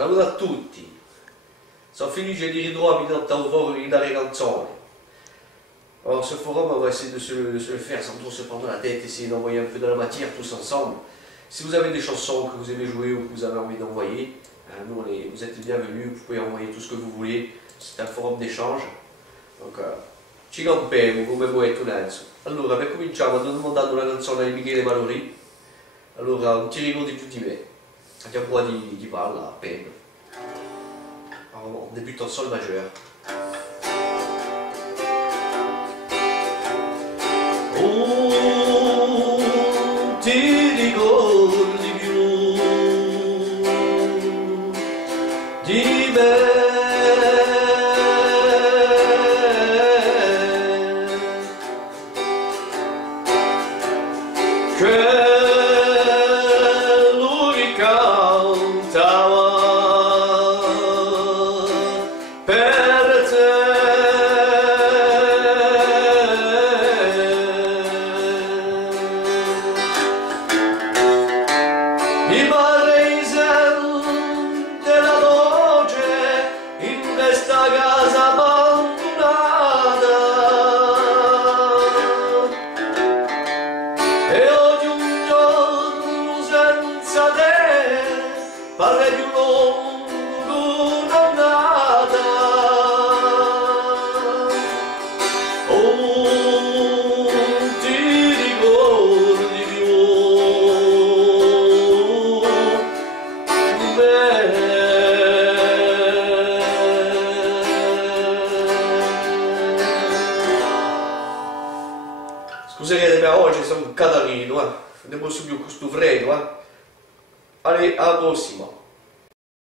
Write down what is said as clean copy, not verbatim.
Saluto a tutti, sono felice di ritrovarmi dans vos dalle canzoni. Alors ce forum, on va essayer de se le faire sans trop se prendre la tête, essayer d'envoyer un peu de la matière tous ensemble. Si vous avez des chansons que vous aimez jouer ou que vous avez envie d'envoyer, vous êtes bienvenus, vous pouvez envoyer tout ce que vous voulez, c'est un forum d'échange. Donc, ci rompiamo come poetto Lenzo. Allora, per cominciamo domandando una canzone di Michele Mallory. Allora, non ti ricordi più di me. Andiamo qua di palla, appena. Alors, on débute en sol majeur. Oh, ti ricordi più di me? Che lui cantava per te. Mi vorrei sentire la voce in questa casa abbandonata e oggi un giorno senza te pare più lungo un'annata. Oh, ti ricordi più di me? Scuserete per oggi, sono un catarino, andiamo subito con questo freddo, Allez, à la prossima.